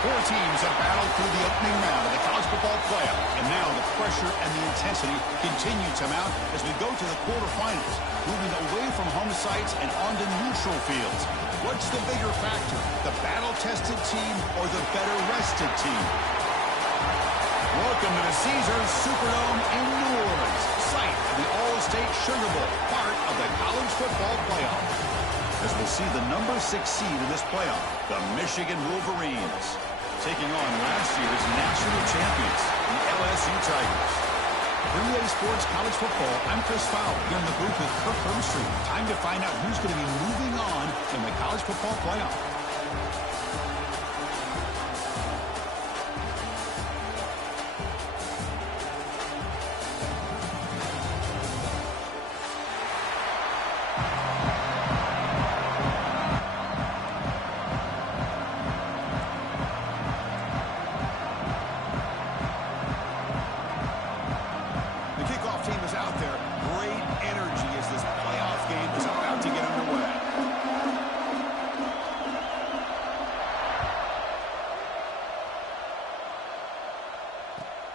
Four teams have battled through the opening round of the college football playoff, and now the pressure and the intensity continue to mount as we go to the quarterfinals, moving away from home sites and onto neutral fields. What's the bigger factor, the battle-tested team or the better-rested team? Welcome to the Caesars Superdome in New Orleans, site of the All-State Sugar Bowl, part of the college football playoff. As we'll see the number 6 seed in this playoff, the Michigan Wolverines, taking on last year's national champions, the LSU Tigers. For EA Sports College Football, I'm Chris Fowler here in the booth with Kirk Herbstreit. Time to find out who's going to be moving on in the college football playoff.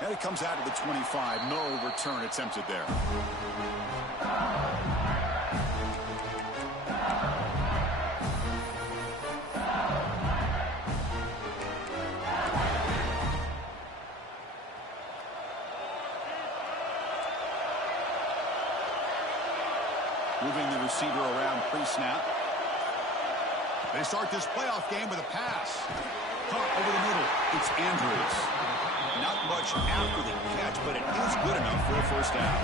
And it comes out of the 25. No return attempted there. Moving the receiver around pre-snap. They start this playoff game with a pass. Caught over the middle. It's Andrews. Not much after the catch, but it is good enough for a first down.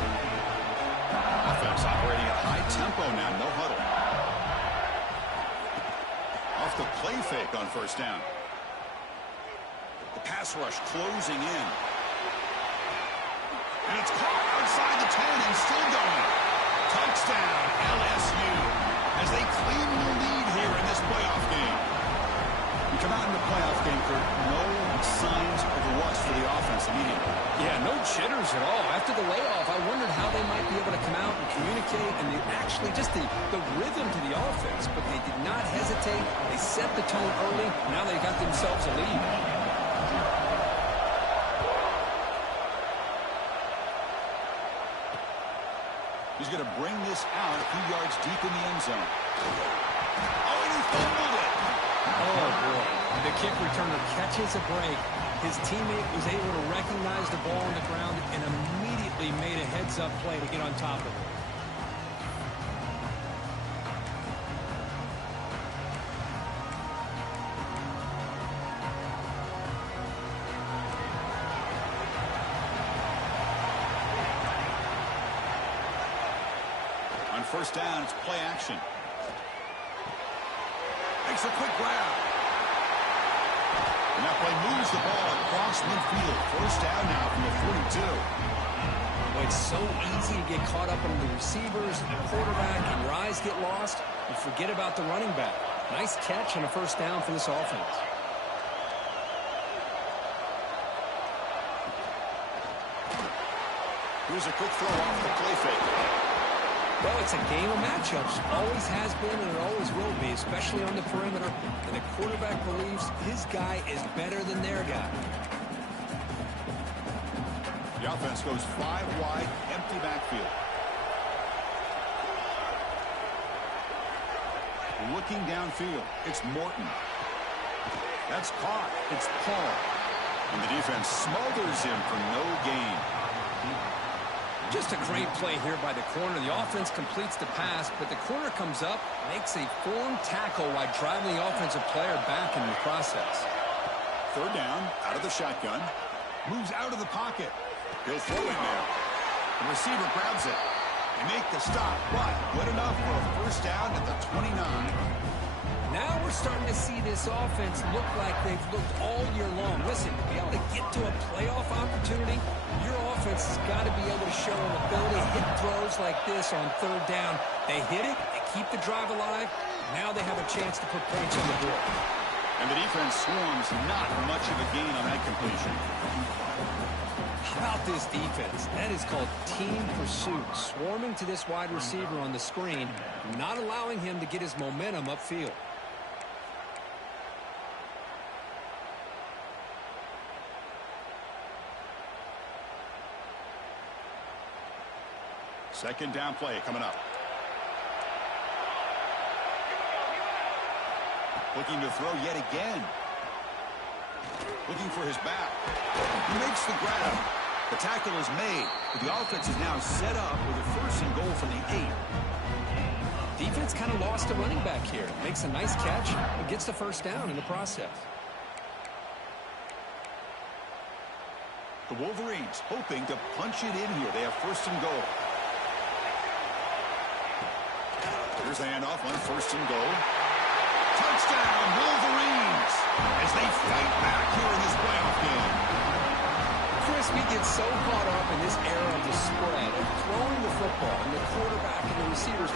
Offense operating at high tempo now, no huddle. Off the play fake on first down. The pass rush closing in. And it's caught outside the 10 and still going. Touchdown, LSU, as they claim the lead here in this playoff game. You come out in the playoff game, Kurt, no signs of rust for the offense immediately. Yeah, no jitters at all. After the layoff, I wondered how they might be able to come out and communicate, and actually just the rhythm to the offense. But they did not hesitate. They set the tone early. Now they got themselves a lead. He's going to bring this out a few yards deep in the end zone. Oh, and he fumbled it. Oh, boy. The kick returner catches a break. His teammate was able to recognize the ball on the ground and immediately made a heads-up play to get on top of it. On first down, it's play action. Makes a quick grab. And that play moves the ball across midfield. First down now from the 42. Well, it's so easy to get caught up on the receivers and the quarterback, and your eyes get lost. You forget about the running back. Nice catch and a first down for this offense. Here's a quick throw off the play fake. Well, it's a game of matchups. Always has been and it always will be, especially on the perimeter. And the quarterback believes his guy is better than their guy. The offense goes 5 wide, empty backfield. Looking downfield, it's Morton. That's caught. It's Paul. And the defense smothers him for no gain. Just a great play here by the corner. The offense completes the pass, but the corner comes up, makes a form tackle while driving the offensive player back in the process. Third down, out of the shotgun. Moves out of the pocket. He'll throw it now. The receiver grabs it. They make the stop, but good enough for a first down at the 29. Now we're starting to see this offense look like they've looked all year long. Listen, to be able to get to a playoff opportunity, your offense has got to be able to show an ability to hit throws like this on third down. They hit it, they keep the drive alive. Now they have a chance to put points on the board. And the defense swarms not much of a gain on that completion. How about this defense? That is called team pursuit. Swarming to this wide receiver on the screen, not allowing him to get his momentum upfield. Second down play coming up. Looking to throw yet again. Looking for his back. He makes the grab. The tackle is made, but the offense is now set up with a first and goal from the 8. Defense kind of lost a running back here. Makes a nice catch and gets the first down in the process. The Wolverines hoping to punch it in here. They have first and goal. Here's the handoff on first and goal. Touchdown, Wolverines, as they fight back here in this playoff game. Chris, we get so caught up in this era of the spread, of throwing the football, and the quarterback and the receivers.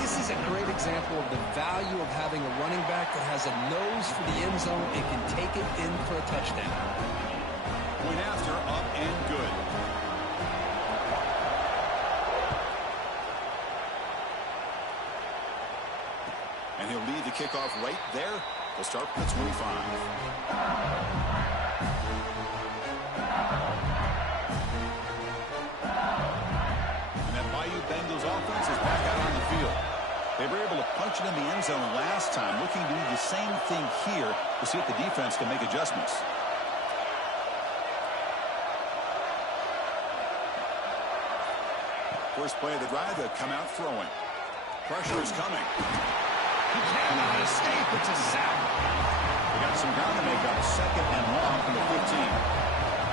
This is a great example of the value of having a running back that has a nose for the end zone and can take it in for a touchdown. Point after, up and good. And he'll lead the kickoff right there. They'll start from the 25. And that Bayou Bengals offense is back out on the field. They were able to punch it in the end zone last time, looking to do the same thing here to see if the defense can make adjustments. First play of the drive, they'll come out throwing. Pressure is coming. He cannot escape. It's a sack. They got some ground to make up. Second and long from the 15.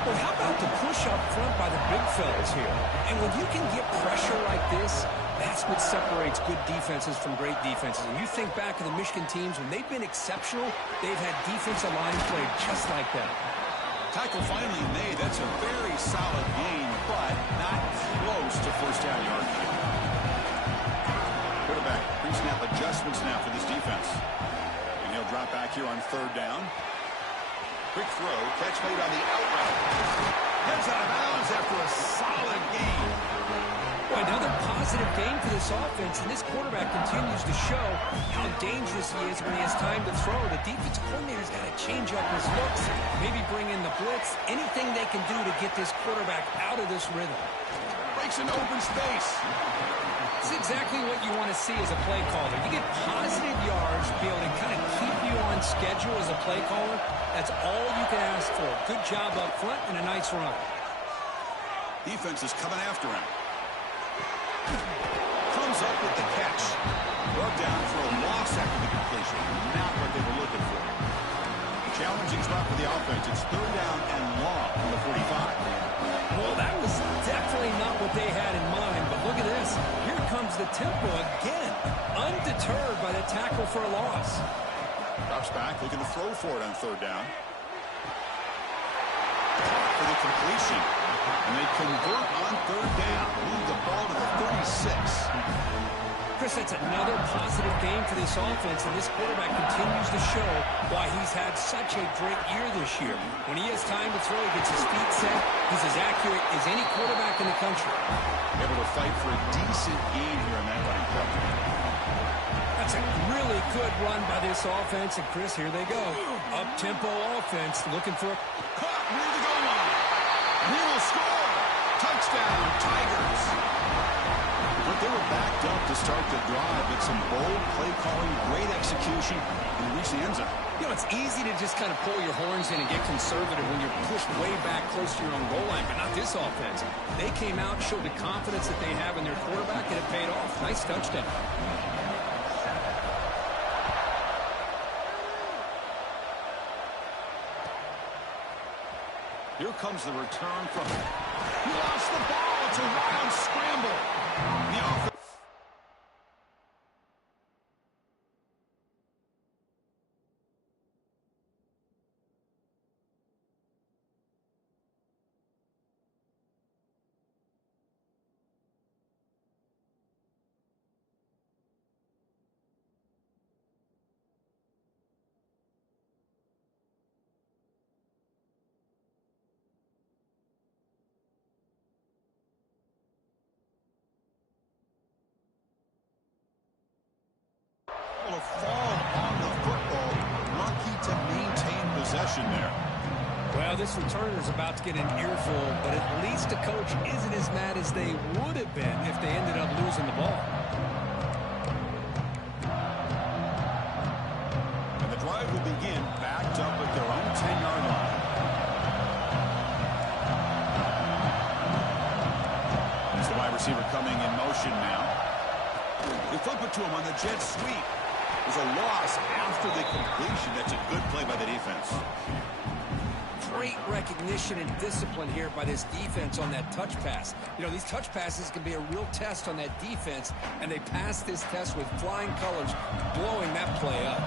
Well, how about the push up front by the big fellas here? And when you can get pressure like this, that's what separates good defenses from great defenses. And you think back to the Michigan teams, when they've been exceptional, they've had defensive line played just like that. Tackle finally made. That's a very solid gain, but not close to first down yardage. Quarterback, pre-snap adjustments now for this defense. And he'll drop back here on third down. Quick throw, catch made on the out route. Gets out of bounds after a solid gain. Boy, another positive game for this offense, and this quarterback continues to show how dangerous he is when he has time to throw. The defensive coordinator's got to change up his looks, maybe bring in the blitz, anything they can do to get this quarterback out of this rhythm. Breaks an open space. It's exactly what you want to see as a play caller. You get positive yards to be able to kind of keep you on schedule as a play caller. That's all you can ask for. Good job up front and a nice run. Defense is coming after him. Comes up with the catch. Brought down for a loss after the completion. Not what they were looking for. Challenging spot for the offense. It's third down and long from the 45. Well, that was definitely not what they had in mind, but look at this. Here comes the tempo again, undeterred by the tackle for a loss. Drops back, looking to throw for it on third down. For the completion. And they convert on third down. Move the ball to the 36. Chris, that's another positive game for this offense, and this quarterback continues to show why he's had such a great year this year. When he has time to throw, he gets his feet set. He's as accurate as any quarterback in the country. Able to fight for a decent gain here in that running play. That's a really good run by this offense, and Chris, here they go. Up-tempo offense, looking for a... Caught near the goal line. And he will score. Touchdown, Tigers. But they were backed up to start the drive. It's some bold play calling, great execution, and reach the end zone. You know, it's easy to just kind of pull your horns in and get conservative when you're pushed way back close to your own goal line, but not this offense. They came out, showed the confidence that they have in their quarterback, and it paid off. Nice touchdown. Here comes the return from him. He lost the ball. It's a wild scramble. The offense. To fall on the football, lucky to maintain possession there. Well, this returner is about to get an earful, but at least the coach isn't as mad as they would have been if they ended up losing the ball. And the drive will begin backed up at their own 10-yard line. There's the wide receiver coming in motion now. They flip it to him on the jet sweep. There's a loss after the completion. That's a good play by the defense. Great recognition and discipline here by this defense on that touch pass. You know, these touch passes can be a real test on that defense, and they passed this test with flying colors, blowing that play up.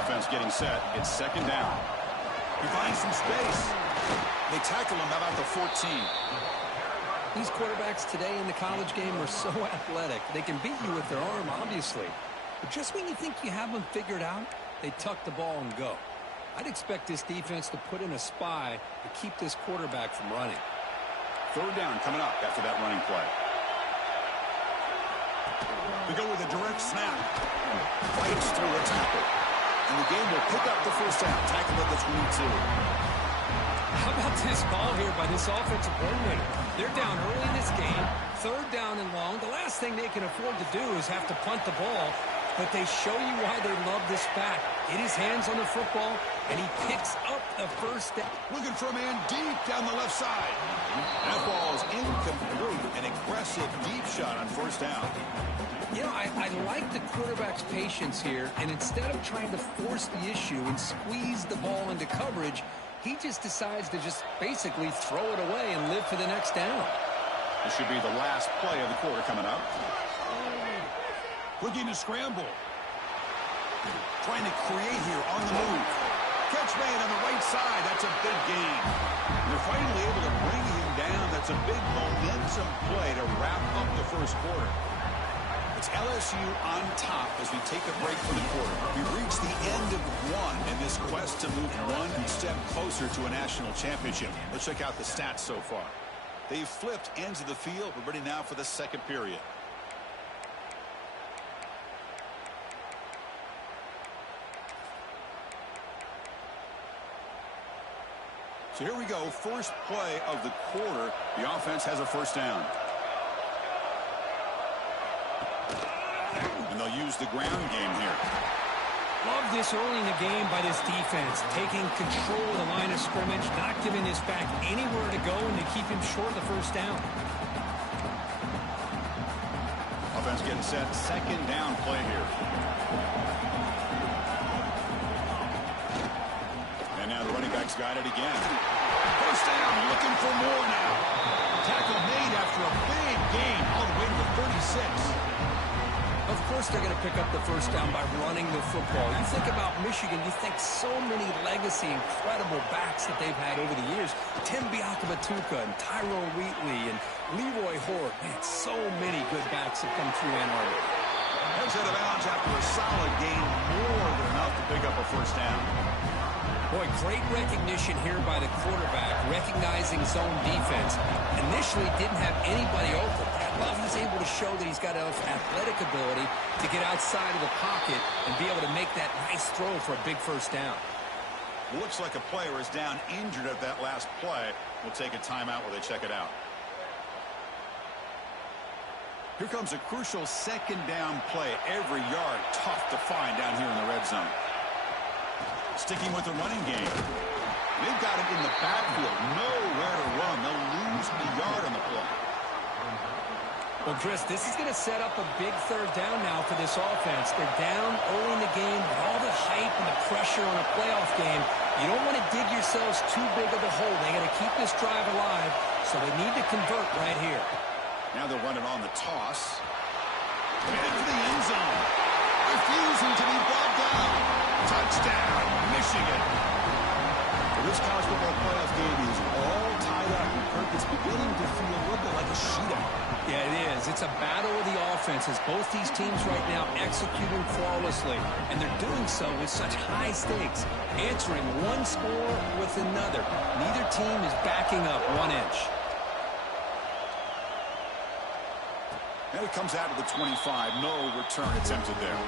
Offense getting set. It's second down. He finds some space. They tackle him about the 14. These quarterbacks today in the college game are so athletic. They can beat you with their arm, obviously. But just when you think you have them figured out, they tuck the ball and go. I'd expect this defense to put in a spy to keep this quarterback from running. Third down coming up after that running play. We go with a direct snap. Fights through a tackle. And the game will pick up the first down. Tackle at the 22. How about this ball here by this offensive coordinator? They're down early in this game. Third down and long. The last thing they can afford to do is have to punt the ball. But they show you why they love this back. Get his hands on the football, and he picks up the first down. Looking for a man deep down the left side. That ball is incomplete. An aggressive deep shot on first down. You know, I like the quarterback's patience here, and instead of trying to force the issue and squeeze the ball into coverage, he just decides to just basically throw it away and live for the next down. This should be the last play of the quarter coming up. Looking to scramble. Trying to create here on the move. Catch made on the right side. That's a big gain. They're finally able to bring him down. That's a big momentum play to wrap up the first quarter. It's LSU on top as we take a break from the quarter. We reach the end of one in this quest to move one step closer to a national championship. Let's check out the stats so far. They've flipped ends of the field. We're ready now for the second period. So here we go, first play of the quarter. The offense has a first down. And they'll use the ground game here. Love this early in the game by this defense, taking control of the line of scrimmage, not giving this back anywhere to go, and to keep him short of the first down. Offense getting set, second down play here. And now the running back's got it again. First down, looking for more now. Tackle made after a big gain all the way to the 36. Of course they're going to pick up the first down by running the football. You think about Michigan, you think so many legacy, incredible backs that they've had over the years. Tim Biakabatuka and Tyrone Wheatley and Leroy Hort. Man, so many good backs have come through Ann Arbor. Heads out of bounds after a solid gain, more than enough to pick up a first down. Boy, great recognition here by the quarterback, recognizing zone defense. Initially didn't have anybody open. Well, he's able to show that he's got enough athletic ability to get outside of the pocket and be able to make that nice throw for a big first down. Looks like a player is down injured at that last play. We'll take a timeout while they check it out. Here comes a crucial second down play. Every yard tough to find down here in the red zone. Sticking with the running game. They've got it in the backfield. Nowhere to run. They'll lose a yard on the play. Well, Chris, this is going to set up a big third down now for this offense. They're down early in the game, but all the hype and the pressure on a playoff game, you don't want to dig yourselves too big of a hole. They got to keep this drive alive, so they need to convert right here. Now they'll run it on the toss. Headed for the end zone. Refusing to be brought down. Touchdown, Michigan. This college football playoff game is all tied up. Kirk, it's beginning to feel a little bit like a shootout. Yeah, it is. It's a battle of the offenses. Both these teams right now executing flawlessly, and they're doing so with such high stakes, answering one score with another. Neither team is backing up 1 inch. And it comes out of the 25. No return attempted there.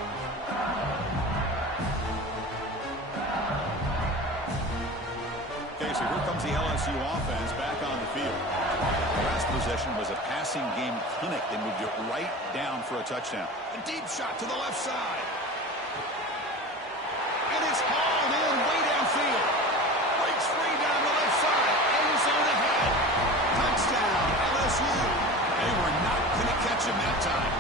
Okay, So here comes the LSU offense back on the field. The last possession was a passing game clinic. They moved it right down for a touchdown. A deep shot to the left side. And it's hauled in way downfield. Breaks free down the left side. End zone ahead. Touchdown, LSU. They were not going to catch him that time.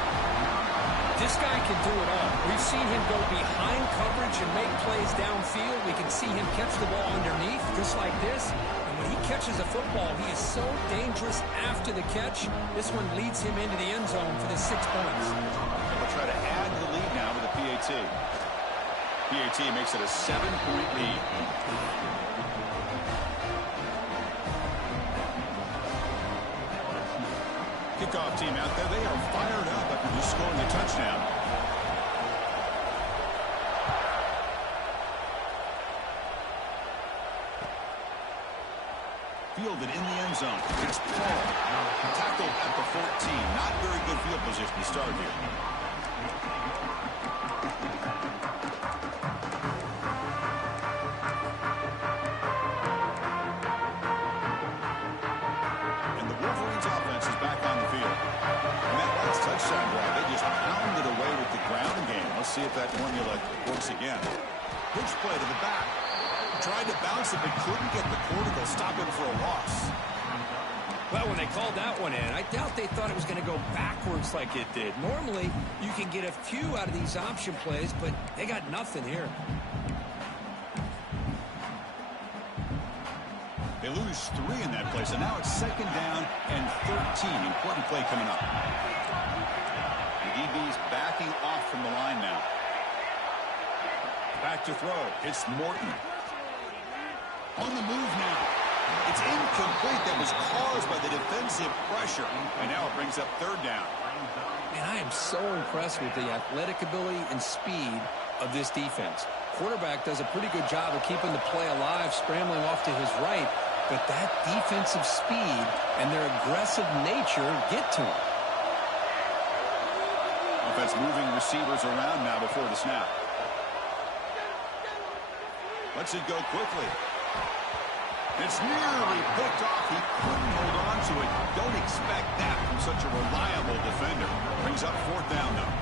This guy can do it all. We've seen him go behind coverage and make plays downfield. We can see him catch the ball underneath, just like this. And when he catches a football, he is so dangerous after the catch. This one leads him into the end zone for the 6 points. And we'll try to add to the lead now with a PAT. PAT makes it a 7-point lead. Kickoff team out there. They are fired up after just scoring a touchdown. Fielded in the end zone. It's Paul. Tackled at the 14. Not very good field position to start here. Touchdown drive. They just pounded away with the ground game. Let's see if that formula works again. Pitch play to the back. Tried to bounce it, but couldn't get the quarter to stop him for a loss. Well, when they called that one in, I doubt they thought it was going to go backwards like it did. Normally, you can get a few out of these option plays, but they got nothing here. They lose 3 in that play, so now it's 2nd down and 13. Important play coming up. DB's backing off from the line now. Back to throw. It's Morton. On the move now. It's incomplete. That was caused by the defensive pressure. And now it brings up 3rd down. And I am so impressed with the athletic ability and speed of this defense. Quarterback does a pretty good job of keeping the play alive, scrambling off to his right. But that defensive speed and their aggressive nature get to him. Offense moving receivers around now before the snap. Lets it go quickly. It's nearly picked off. He couldn't hold on to it. Don't expect that from such a reliable defender. Brings up 4th down, though.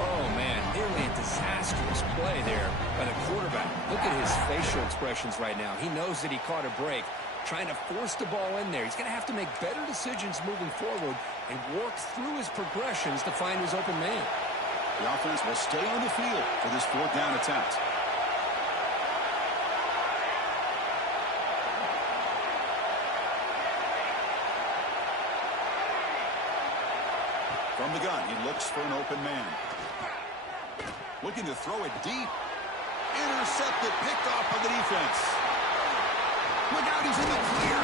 Oh, man, nearly a disastrous play there by the quarterback. Look at his facial expressions right now. He knows that he caught a break, trying to force the ball in there. He's going to have to make better decisions moving forward and work through his progressions to find his open man. The offense will stay on the field for this 4th down attempt. From the gun, he looks for an open man. Looking to throw it deep. Intercepted, picked off by the defense. Look out, he's in the clear.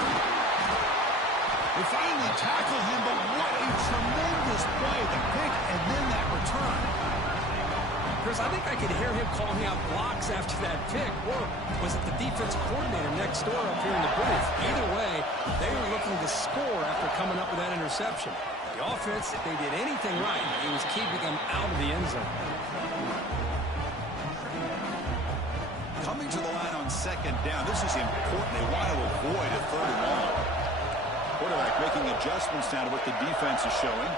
They finally tackle him, but what a tremendous play. The pick and then that return. Chris, I think I could hear him calling out blocks after that pick. Or was it the defensive coordinator next door up here in the booth? Either way, they were looking to score after coming up with that interception. The offense, if they did anything right, it was keeping them out of the end zone. Coming to the line on 2nd down. This is important. They want to avoid a 3rd and long. Quarterback making adjustments now to what the defense is showing.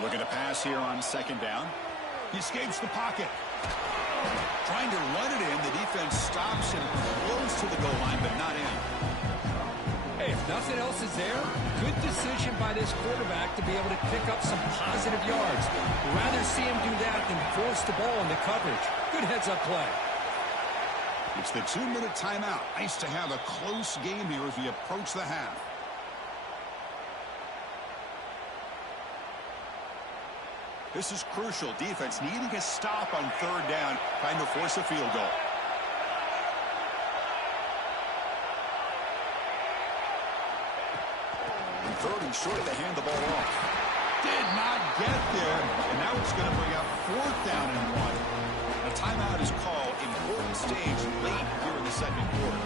Looking to pass here on 2nd down. He escapes the pocket. Trying to run it in. The defense stops him close to the goal line, but not in. Hey, if nothing else is there, good decision by this quarterback to be able to pick up some positive yards. Rather see him do that than force the ball into coverage. Good heads-up play. It's the 2-minute timeout. Nice to have a close game here as we approach the half. This is crucial. Defense needing a stop on 3rd down, trying to force a field goal. And 3rd and short, they hand the ball off. Did not get there, and now it's going to bring up 4th down and 1. A timeout is called. Important stage late here in the 2nd quarter.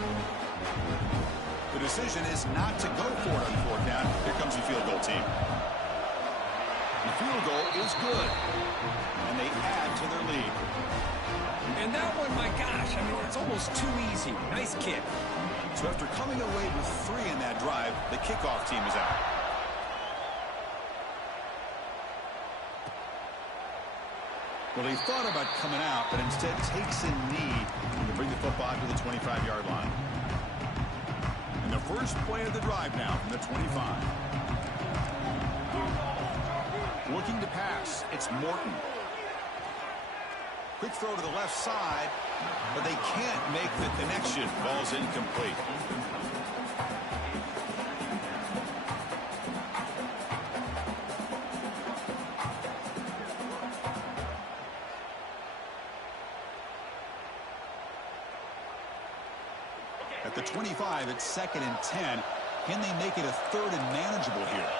The decision is not to go for it on 4th down. Here comes the field goal team. The field goal is good. And they add to their lead. And that one, my gosh, I mean, it's almost too easy. Nice kick. So after coming away with 3 in that drive, the kickoff team is out. Well, he thought about coming out, but instead takes a knee to bring the football to the 25-yard line. And the first play of the drive now from the 25. Looking to pass, it's Morton. Quick throw to the left side, but they can't make the connection. Ball's incomplete. At the 25, it's 2nd and 10. Can they make it a 3rd and manageable here?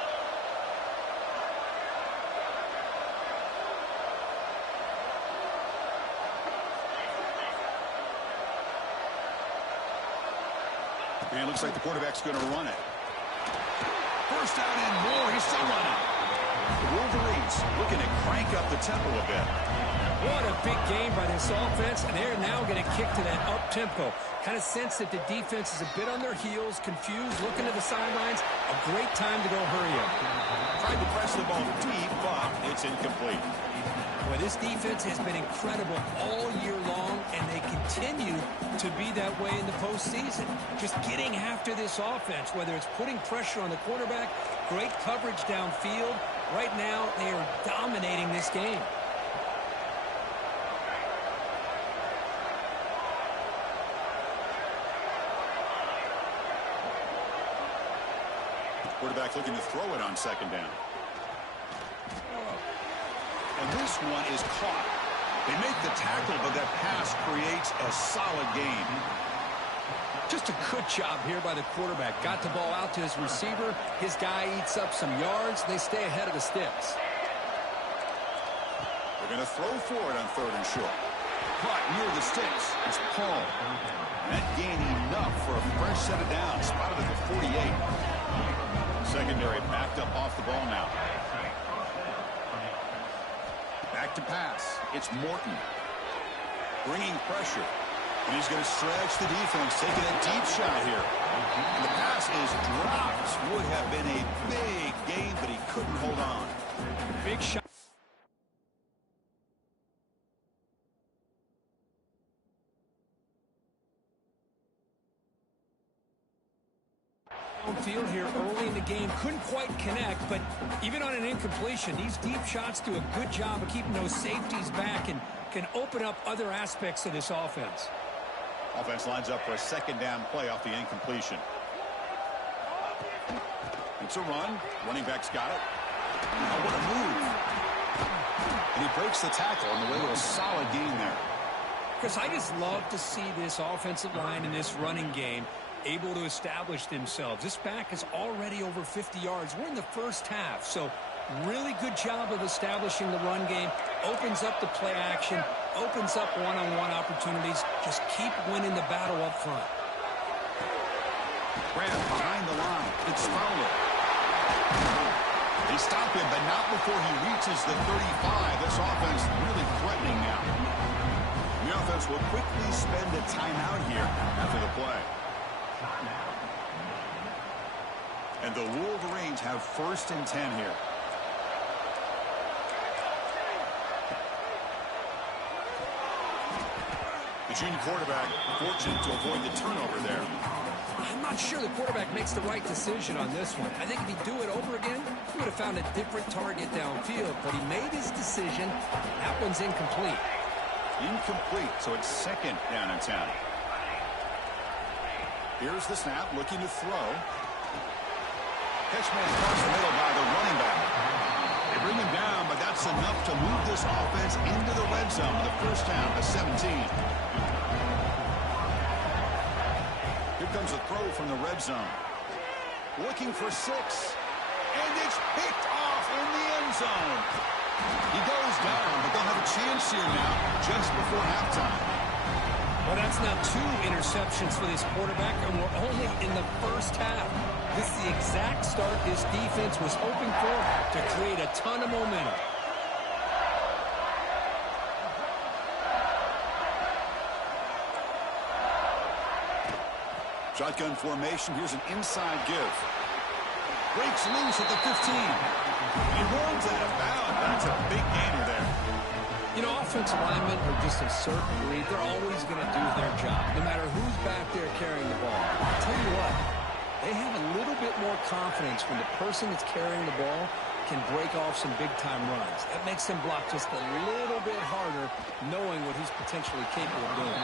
And it looks like the quarterback's going to run it. First down and more. He's still running. The Wolverines looking to crank up the tempo a bit. What a big game by this offense, and they're now going to kick to that up-tempo. Kind of sense that the defense is a bit on their heels, confused, looking to the sidelines. A great time to go hurry up. Tried to press the ball deep, but it's incomplete. Well, this defense has been incredible all year long, and they continue to be that way in the postseason. Just getting after this offense, whether it's putting pressure on the quarterback, great coverage downfield. Right now, they are dominating this game. Quarterback looking to throw it on 2nd down. And this one is caught. They make the tackle, but that pass creates a solid gain. Just a good job here by the quarterback. Got the ball out to his receiver. His guy eats up some yards. They stay ahead of the sticks. They're going to throw for it on 3rd and short. Caught near the sticks. It's Paul. That gain enough for a fresh set of downs. Spotted at the 48. Secondary backed up off the ball now. Back to pass. It's Morton. Bringing pressure. And he's going to stretch the defense, taking a deep shot here. And the pass is dropped. Would have been a big gain, but he couldn't hold on. Big shot. Field here early in the game, couldn't quite connect, but even on an incompletion, these deep shots do a good job of keeping those safeties back and can open up other aspects of this offense. Offense lines up for a 2nd down play off the incompletion. It's a run. Running back's got it. Oh, what a move. And he breaks the tackle on the way to a solid gain there. Chris, I just love to see this offensive line in this running game able to establish themselves. This back is already over 50 yards. We're in the first half, so really good job of establishing the run game. Opens up the play action, opens up one-on-one opportunities. Just keep winning the battle up front. Graham behind the line. It's Fowler. They stop him, but not before he reaches the 35. This offense really threatening now. The offense will quickly spend a timeout here after the play. And the Wolverines have 1st and 10 here. The junior quarterback fortunate to avoid the turnover there. I'm not sure the quarterback makes the right decision on this one. I think if he'd do it over again, he would have found a different target downfield, but he made his decision. That one's incomplete. Incomplete, so it's 2nd down and 10. Here's the snap, looking to throw. Catch man across the middle by the running back. They bring him down, but that's enough to move this offense into the red zone with the first down to 17. Here comes a throw from the red zone. Looking for 6. And it's picked off in the end zone. He goes down, but they'll have a chance here now just before halftime. Well, that's now 2 interceptions for this quarterback, and we're only in the first half. This is the exact start this defense was hoping for to create a ton of momentum. Shotgun formation. Here's an inside give. Breaks loose at the 15. He runs out of bounds. That's a big gainer there. You know, offensive linemen are just a certain breed. They're always going to do their job, no matter who's back there carrying the ball. I'll tell you what, they have a little bit more confidence when the person that's carrying the ball can break off some big-time runs. That makes them block just a little bit harder, knowing what he's potentially capable of doing.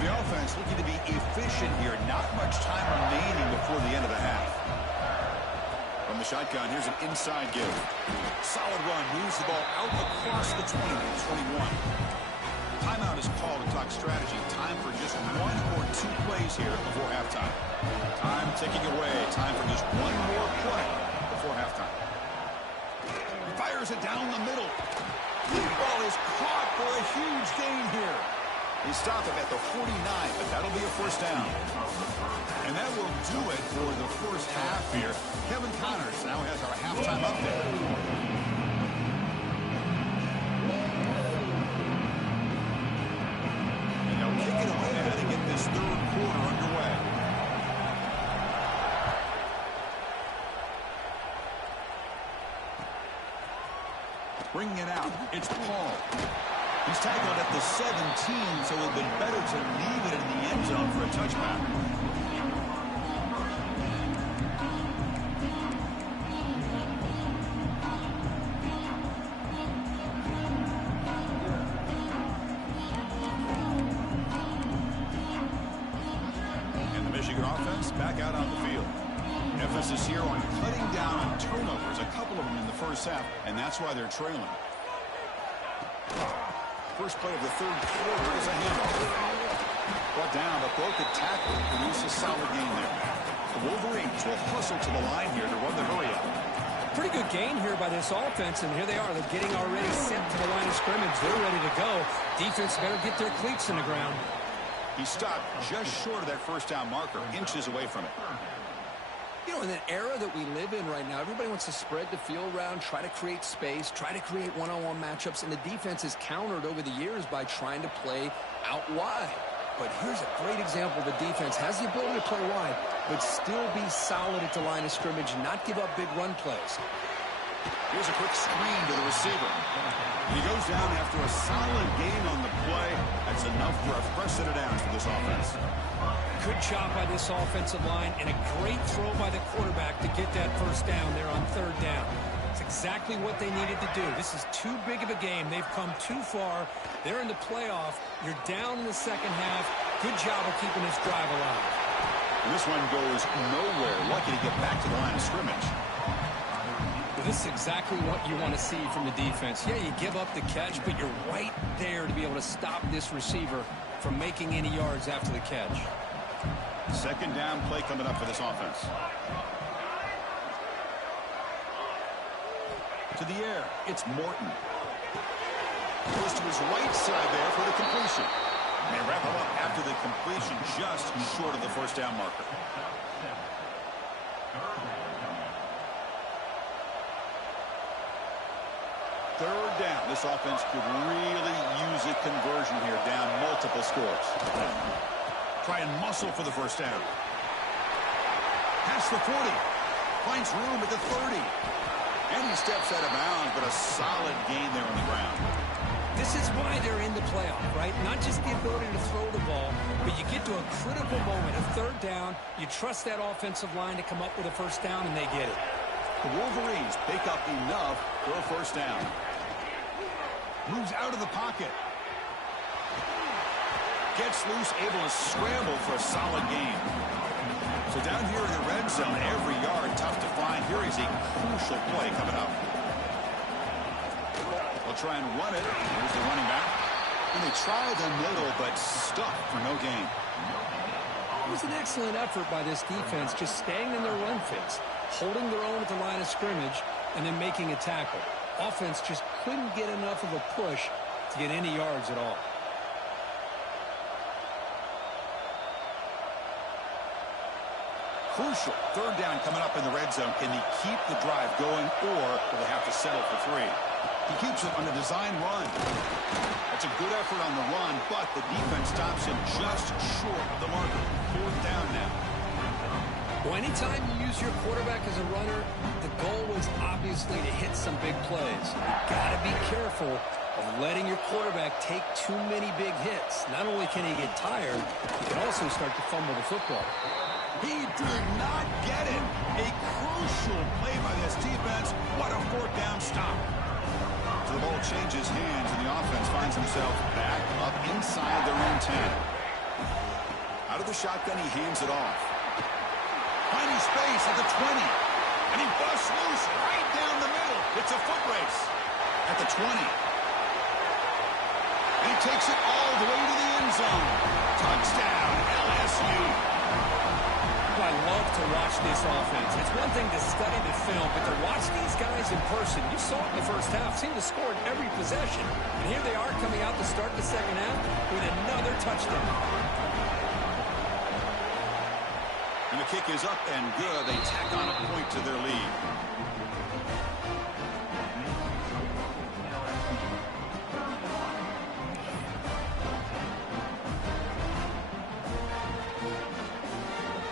The offense looking to be efficient here. Not much time remaining before the end of the half. From the shotgun, here's an inside give. Solid run. Moves the ball out across the 20, 21. Timeout is called to talk strategy. Time for just 1 or 2 plays here before halftime. Time ticking away. Time for just 1 more play before halftime. Fires it down the middle. The ball is caught for a huge gain here. They stop him at the 49, but that'll be a first down. And that will do it for the first half here. Kevin Connors now has our halftime update. And they'll kick it away now to get this third quarter underway. Bringing it out, it's Paul. He's tackled at the 17, so it would have been better to leave it in the end zone for a touchback. And the Michigan offense back out on the field. Emphasis here on cutting down on turnovers, a couple of them in the first half, and that's why they're trailing. First play of the third quarter is a handoff. Brought down, but broke the tackle and produced a solid gain there. The Wolverines will hustle to the line here to run the hurry up. Pretty good gain here by this offense, and here they are. They're getting already sent to the line of scrimmage. They're ready to go. Defense better get their cleats in the ground. He stopped just short of that first down marker, inches away from it. You know, in an era that we live in right now, everybody wants to spread the field around, try to create space, try to create one-on-one matchups, and the defense is countered over the years by trying to play out wide. But here's a great example. The defense has the ability to play wide, but still be solid at the line of scrimmage and not give up big run plays. Here's a quick screen to the receiver. He goes down after a solid gain on the play. That's enough for a fresh set of downs for this offense. Good job by this offensive line and a great throw by the quarterback to get that first down there on third down. It's exactly what they needed to do. This is too big of a game. They've come too far. They're in the playoff. You're down in the second half. Good job of keeping this drive alive. And this one goes nowhere. Lucky to get back to the line of scrimmage. But this is exactly what you want to see from the defense. Yeah, you give up the catch, but you're right there to be able to stop this receiver from making any yards after the catch. Second down play coming up for this offense. To the air, it's Morton. Goes to his right side there for the completion. They wrap him up after the completion, just short of the first down marker. Third down. This offense could really use a conversion here, down multiple scores. Try and muscle for the first down. Past the 40. Finds room at the 30. And he steps out of bounds, but a solid gain there on the ground. This is why they're in the playoff, right? Not just the ability to throw the ball, but you get to a critical moment, a third down. You trust that offensive line to come up with a first down, and they get it. The Wolverines pick up enough for a first down. Moves out of the pocket. Gets loose, able to scramble for a solid gain. So down here in the red zone, every yard tough to find. Here is a crucial play coming up. They'll try and run it. Here's the running back. And they try the middle, but stuck for no gain. It was an excellent effort by this defense, just staying in their run fits, holding their own at the line of scrimmage, and then making a tackle. Offense just couldn't get enough of a push to get any yards at all. Crucial. Third down coming up in the red zone. Can he keep the drive going, or will they have to settle for 3? He keeps it on a design run. That's a good effort on the run, but the defense stops him just short of the marker. 4th down now. Well, anytime you use your quarterback as a runner, the goal is obviously to hit some big plays. You've got to be careful of letting your quarterback take too many big hits. Not only can he get tired, he can also start to fumble the football. He did not get it. A crucial play by this defense. What a 4th down stop. So the ball changes hands, and the offense finds himself back up inside their own 10. Out of the shotgun, he hands it off. Finding space at the 20. And he busts loose right down the middle. It's a foot race at the 20. And he takes it all the way to the end zone. Touchdown, LSU. I love to watch this offense. It's one thing to study the film, but to watch these guys in person, you saw it in the first half, seemed to score in every possession. And here they are coming out to start the second half with another touchdown. And the kick is up and good. They tack on a point to their lead.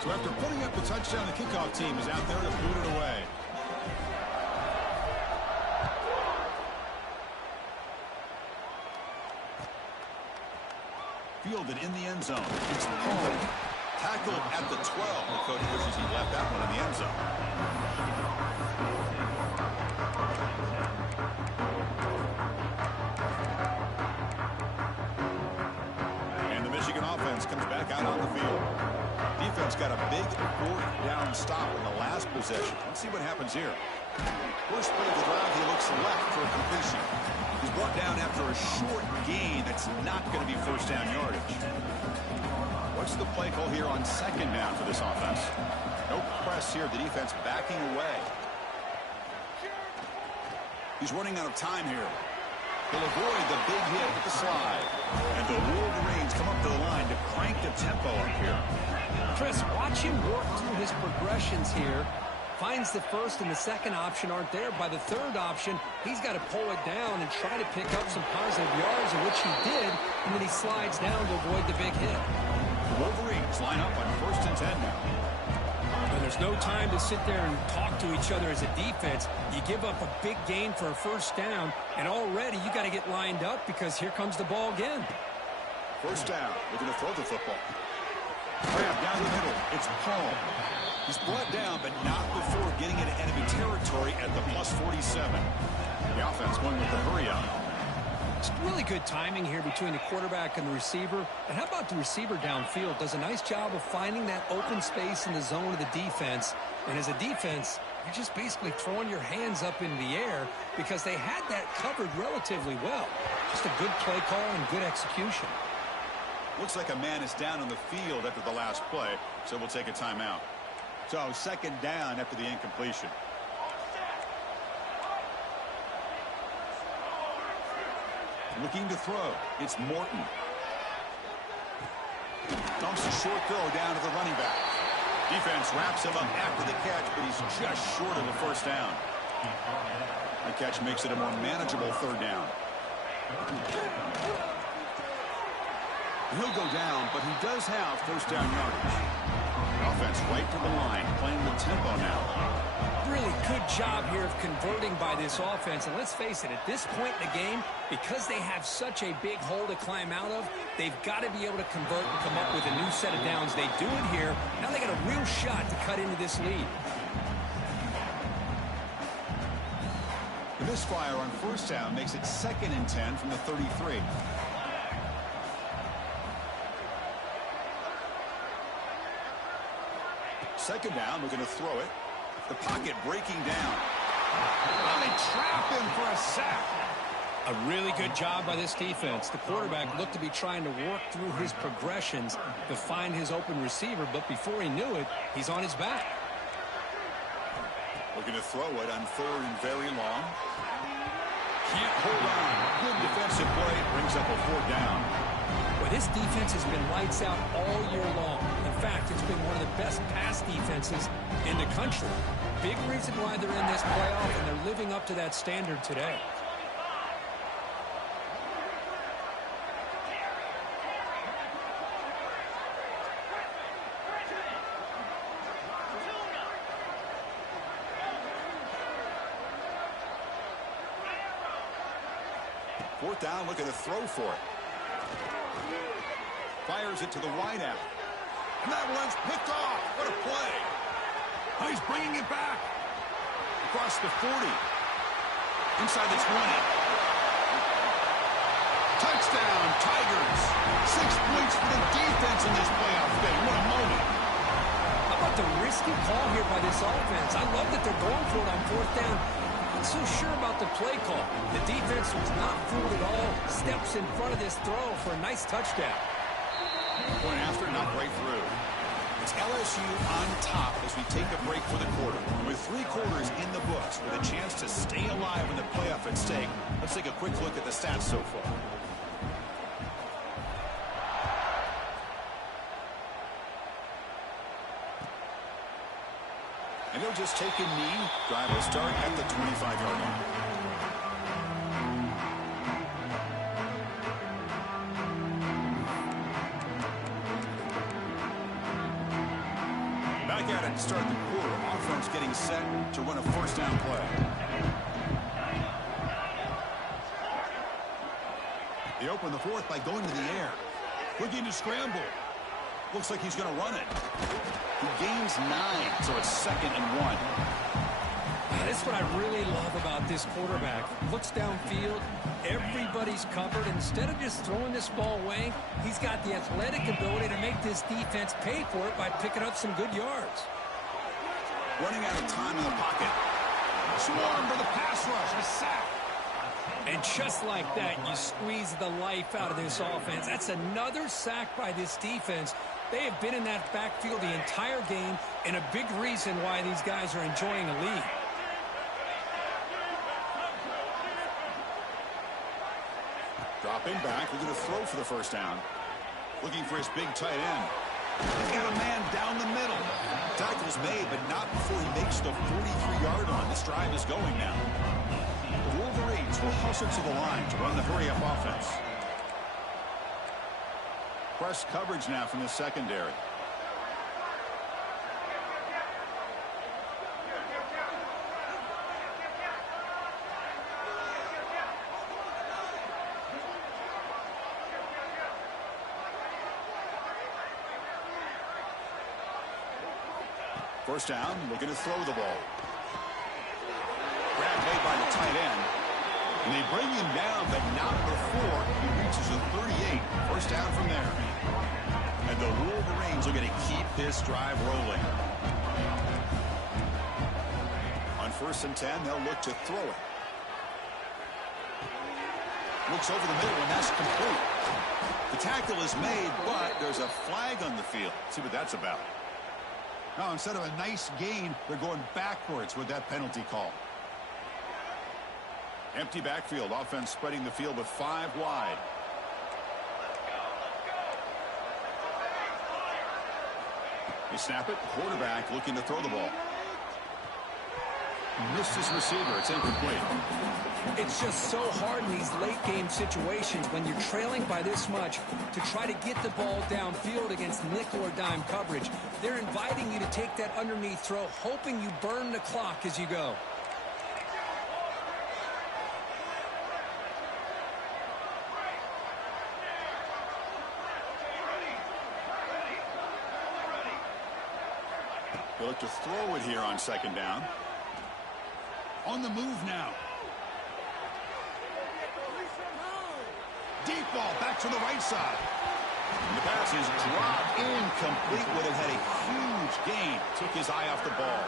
So after putting up the touchdown, the kickoff team is out there to boot it away. Fielded in the end zone. It's Paul. Tackled at the 12. The coach wishes he left that one in the end zone. And the Michigan offense comes back out on the field. Defense got a big 4th down stop in the last possession. Let's see what happens here. First play of the drive, he looks left for a completion. He's brought down after a short gain that's not going to be 1st down yardage. What's the play call here on 2nd down for this offense? No press here. The defense backing away. He's running out of time here. He'll avoid the big hit with the slide. And the Wolverines come up to the line to crank the tempo up here. Chris, watch him work through his progressions here. Finds the first and the second option aren't there. By the third option, he's got to pull it down and try to pick up some positive yards, in which he did, and then he slides down to avoid the big hit. The Wolverines line up on 1st and 10 now. And there's no time to sit there and talk to each other as a defense. You give up a big gain for a 1st down, and already you got to get lined up because here comes the ball again. 1st down, looking to throw the football. Grab down the middle. It's Paul. He's brought down, but not before getting into enemy territory at the +47. The offense going with the hurry up. It's really good timing here between the quarterback and the receiver. And how about the receiver downfield? Does a nice job of finding that open space in the zone of the defense. And as a defense, you're just basically throwing your hands up in the air because they had that covered relatively well. Just a good play call and good execution. Looks like a man is down on the field after the last play, so we'll take a timeout. So 2nd down after the incompletion. Looking to throw. It's Morton. Dumps a short throw down to the running back. Defense wraps him up after the catch, but he's just short of the 1st down. The catch makes it a more manageable 3rd down. He'll go down, but he does have 1st down yardage. The offense right to the line, playing with tempo now. Really good job here of converting by this offense. And let's face it, at this point in the game, because they have such a big hole to climb out of, they've got to be able to convert and come up with a new set of downs. They do it here. Now they got a real shot to cut into this lead. The misfire on 1st down makes it 2nd and 10 from the 33. Second down, we're going to throw it. The pocket breaking down. Well, they trap him for a sack. A really good job by this defense. The quarterback looked to be trying to work through his progressions to find his open receiver, but before he knew it, he's on his back. Looking to throw it on 3rd and very long. Can't hold on. Good defensive play. Brings up a 4th down. Well, this defense has been lights out all year long. In fact, it's been one of the best pass defenses in the country. Big reason why they're in this playoff, and they're living up to that standard today. Fourth down, looking to throw for it. Fires it to the wide out. And that one's picked off. What a play. Oh, he's bringing it back. Across the 40. Inside the 20. Touchdown, Tigers. 6 points for the defense in this playoff game. What a moment. How about the risky call here by this offense? I love that they're going for it on fourth down. Not so sure about the play call. The defense was not fooled at all. Steps in front of this throw for a nice touchdown. Point after, not right through. It's LSU on top as we take a break for the quarter. With 3 quarters in the books, with a chance to stay alive in the playoff at stake, let's take a quick look at the stats so far. And they'll just take a knee. Drive will start at the 25-yard line. Back at it to start the quarter. Offense getting set to run a first down play. They open the fourth by going to the air. Looking to scramble. Looks like he's going to run it. He gains 9, so it's 2nd and 1. That's what I really love about this quarterback. Looks downfield. Everybody's covered. Instead of just throwing this ball away, he's got the athletic ability to make this defense pay for it by picking up some good yards. Running out of time in the pocket. Swarm for the pass rush. A sack. And just like that, you squeeze the life out of this offense. That's another sack by this defense. They have been in that backfield the entire game, and a big reason why these guys are enjoying a lead. Dropping back, looking to throw for the first down. Looking for his big tight end. He's got a man down the middle. Tackle's made, but not before he makes the 43-yard line. This drive is going now. The Wolverines will hustle to the line to run the hurry-up offense. Press coverage now from the secondary. First down, looking to throw the ball. Grab made by the tight end. And they bring him down, but not before he reaches a 38. First down from there. And the Wolverines are going to keep this drive rolling. On 1st and 10, they'll look to throw it. Looks over the middle, and that's complete. The tackle is made, but there's a flag on the field. Let's see what that's about. Now, instead of a nice gain, they're going backwards with that penalty call. Empty backfield. Offense spreading the field with 5 wide. They snap it. Quarterback looking to throw the ball. Missed his receiver. It's incomplete. It's just so hard in these late-game situations when you're trailing by this much to try to get the ball downfield against nickel or dime coverage. They're inviting you to take that underneath throw, hoping you burn the clock as you go. They look to throw it here on 2nd down. On the move now. Deep ball back to the right side. And the pass is dropped incomplete. Would have had a huge gain. Took his eye off the ball.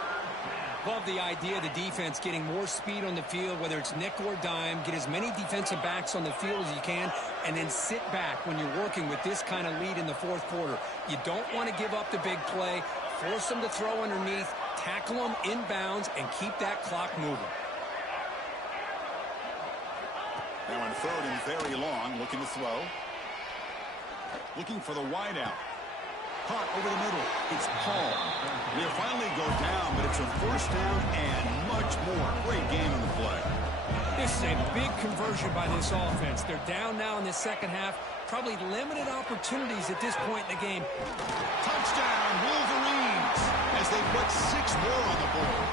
Love the idea of the defense getting more speed on the field, whether it's nickel or dime. Get as many defensive backs on the field as you can, and then sit back when you're working with this kind of lead in the 4th quarter. You don't want to give up the big play. Force them to throw underneath, tackle them inbounds, and keep that clock moving. Now on 3rd and very long, looking to throw. Looking for the wide out. Caught over the middle. It's Paul. They finally go down, but it's a first down and much more. Great game in the play. This is a big conversion by this offense. They're down now in the second half. Probably limited opportunities at this point in the game. Touchdown, Wolverines, as they put 6 more on the board.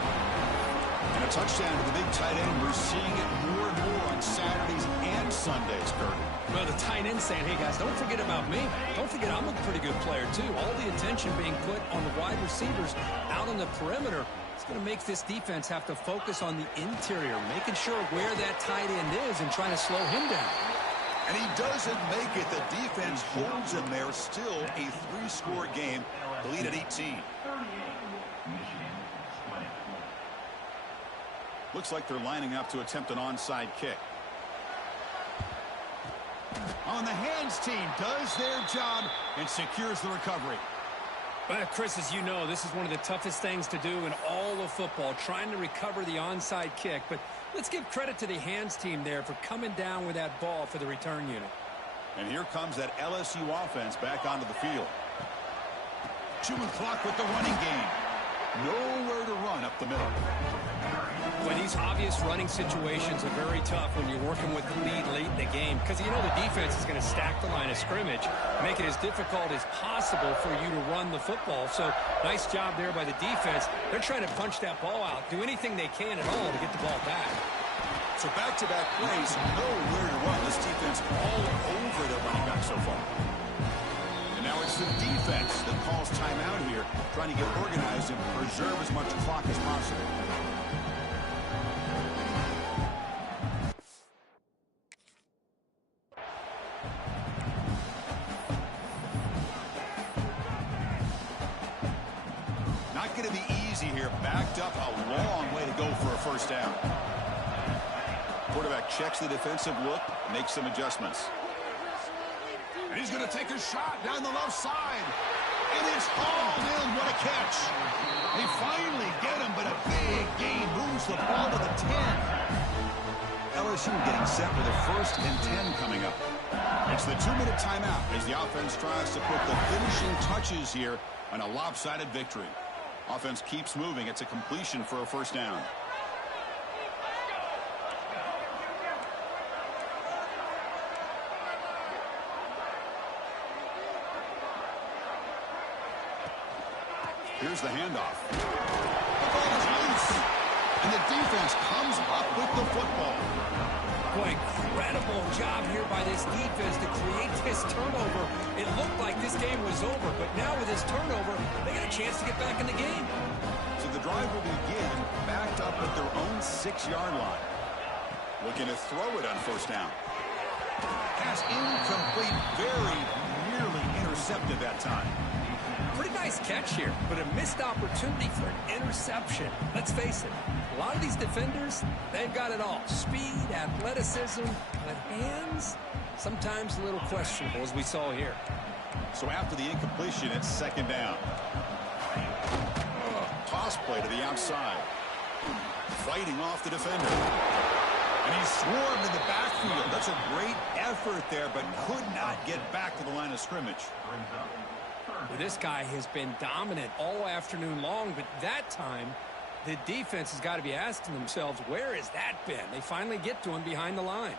And a touchdown to the big tight end. We're seeing it more and more on Saturdays and Sundays, Kurt. Well, the tight end saying, hey, guys, don't forget about me. Don't forget I'm a pretty good player, too. All the attention being put on the wide receivers out on the perimeter. It's going to make this defense have to focus on the interior, making sure where that tight end is and trying to slow him down. And he doesn't make it. The defense holds him there. Still a 3-score game. The lead at 18. Looks like they're lining up to attempt an onside kick. On the hands team does their job and secures the recovery. Well, Chris, as you know, this is one of the toughest things to do in all of football, trying to recover the onside kick. But let's give credit to the hands team there for coming down with that ball for the return unit. And here comes that LSU offense back onto the field. Chewing clock with the running game. Nowhere to run up the middle. Well, these obvious running situations are very tough when you're working with the lead late in the game because you know the defense is going to stack the line of scrimmage, make it as difficult as possible for you to run the football. So nice job there by the defense. They're trying to punch that ball out, do anything they can at all to get the ball back. So back-to-back plays, nowhere to run. This defense all over their running back so far. And now it's the defense that calls timeout here, trying to get organized and preserve as much clock as possible. Not going to be easy here. Backed up a long way to go for a first down. Quarterback checks the defensive look, makes some adjustments. And he's going to take a shot down the left side. And it's hauled in. What a catch. They finally get him, but a big gain moves the ball to the 10. LSU getting set with a 1st and 10 coming up. It's the 2-minute timeout as the offense tries to put the finishing touches here on a lopsided victory. Offense keeps moving. It's a completion for a first down. Here's the handoff. The ball is loose. And the defense comes up with the football. Boy, incredible job here by this defense to create this turnover. It looked like this game was over, but now with this turnover, they got a chance to get back in the game. So the drive will begin backed up at their own 6-yard line. Looking to throw it on first down. Pass incomplete, very nearly intercepted that time. Pretty nice catch here, but a missed opportunity for an interception. Let's face it, a lot of these defenders, they've got it all. Speed, athleticism, but hands, sometimes a little questionable, as we saw here. So after the incompletion, it's second down. Toss play to the outside. Fighting off the defender. And he's swarmed in the backfield. That's a great effort there, but could not get back to the line of scrimmage. Well, this guy has been dominant all afternoon long, but that time, the defense has got to be asking themselves, where has that been? They finally get to him behind the line.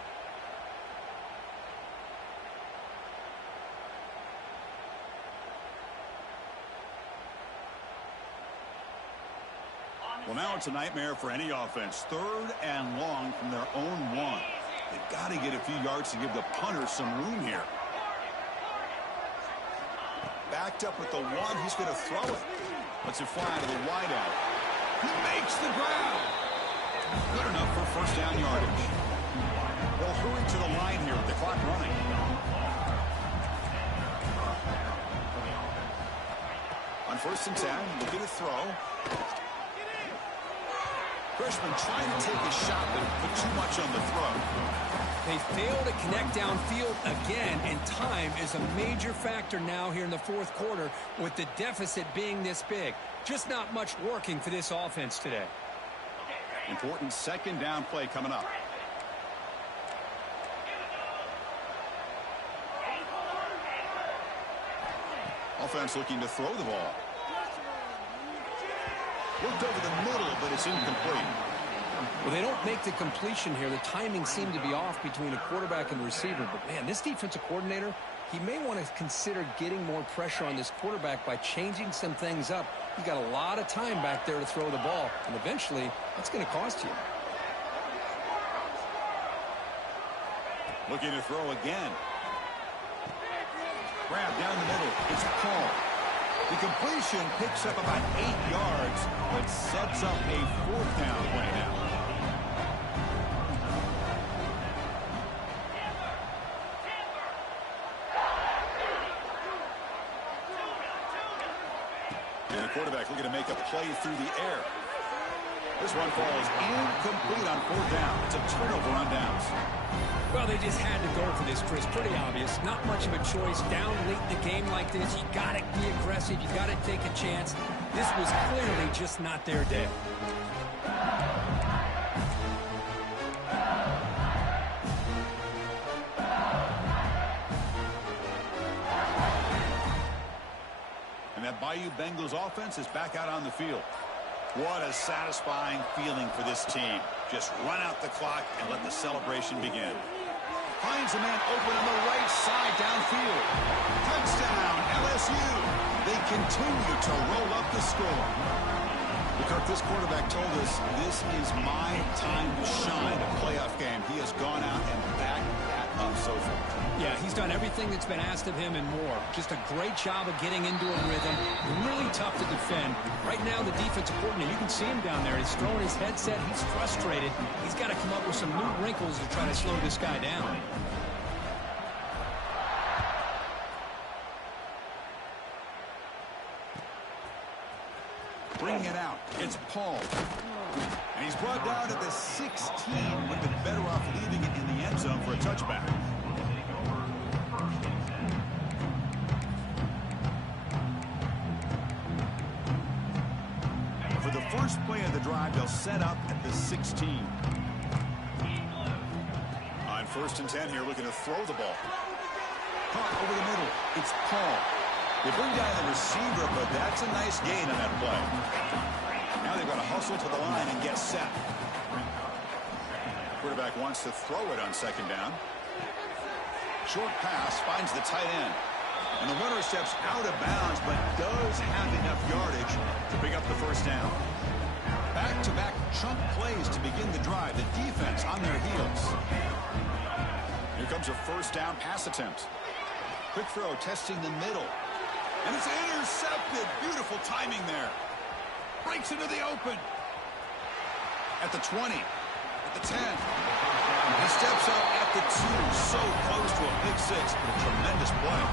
Well, now it's a nightmare for any offense. 3rd and long from their own 1. They've got to get a few yards to give the punter some room here. Backed up with the 1. He's going to throw it. Lets it fly to the wideout. He makes the grab. Good enough for first down yardage. They'll hurry to the line here with the clock running. On 1st and 10, looking to throw. Freshman trying to take a shot, but put too much on the throw. They fail to connect downfield again, and time is a major factor now here in the 4th quarter with the deficit being this big. Just not much working for this offense today. Important second down play coming up. Offense looking to throw the ball. Looked over the middle, but it's incomplete. Well, they don't make the completion here. The timing seemed to be off between a quarterback and the receiver. But, man, this defensive coordinator, he may want to consider getting more pressure on this quarterback by changing some things up. He's got a lot of time back there to throw the ball, and eventually that's going to cost you. Looking to throw again. Grab down the middle. It's Paul. The completion picks up about 8 yards, but sets up a 4th down play now. And the quarterback looking to make a play through the air. This one falls incomplete on 4th down. It's a turnover on downs. Well, they just had to go for this, Chris. Pretty obvious. Not much of a choice. Down late in the game like this, you got to be aggressive. You got to take a chance. This was clearly just not their day. And that Bayou Bengals offense is back out on the field. What a satisfying feeling for this team. Just run out the clock and let the celebration begin. Finds a man open on the right side downfield. Touchdown, LSU. They continue to roll up the score. Because this quarterback told us this is my time to shine a playoff game. He has gone out and backed that up so far. Yeah, he's done everything that's been asked of him and more. Just a great job of getting into a rhythm. Really tough to defend. Right now, the defensive coordinator, you can see him down there. He's throwing his headset. He's frustrated. He's got to come up with some new wrinkles to try to slow this guy down. Bringing it out. It's Paul. And he's brought down to the 16. Would have been better off leaving it in the end zone for a touchback. For the first play of the drive, they'll set up at the 16. On 1st and 10 here, looking to throw the ball. Caught over the middle. It's Paul. They bring down the receiver, but that's a nice gain on that play. Now they've got to hustle to the line and get set. Quarterback wants to throw it on 2nd down. Short pass finds the tight end. And the runner steps out of bounds, but does have enough yardage to pick up the 1st down. Back-to-back chunk plays to begin the drive. The defense on their heels. Here comes a 1st down pass attempt. Quick throw testing the middle. And it's intercepted. Beautiful timing there. Breaks into the open. At the 20. At the 10. He steps up at the 2. So close to a big 6. But a tremendous play.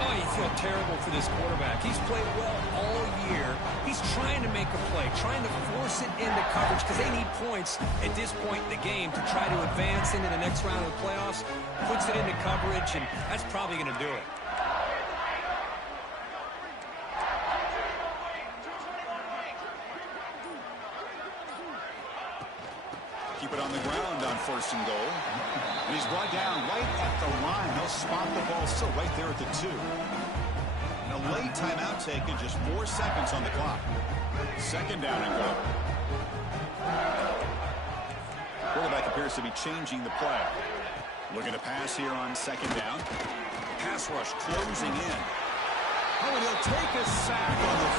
Oh, you feel terrible for this quarterback. He's played well all year. He's trying to make a play, trying to force it into coverage because they need points at this point in the game to try to advance into the next round of the playoffs. Puts it into coverage, and that's probably going to do it. Keep it on the ground on 1st and goal. And he's brought down right at the line. They'll spot the ball still right there at the 2. And a late timeout taken, just 4 seconds on the clock. 2nd down and goal. Quarterback appears to be changing the play. Looking to pass here on 2nd down. Pass rush closing in. Oh, and he'll take a sack on the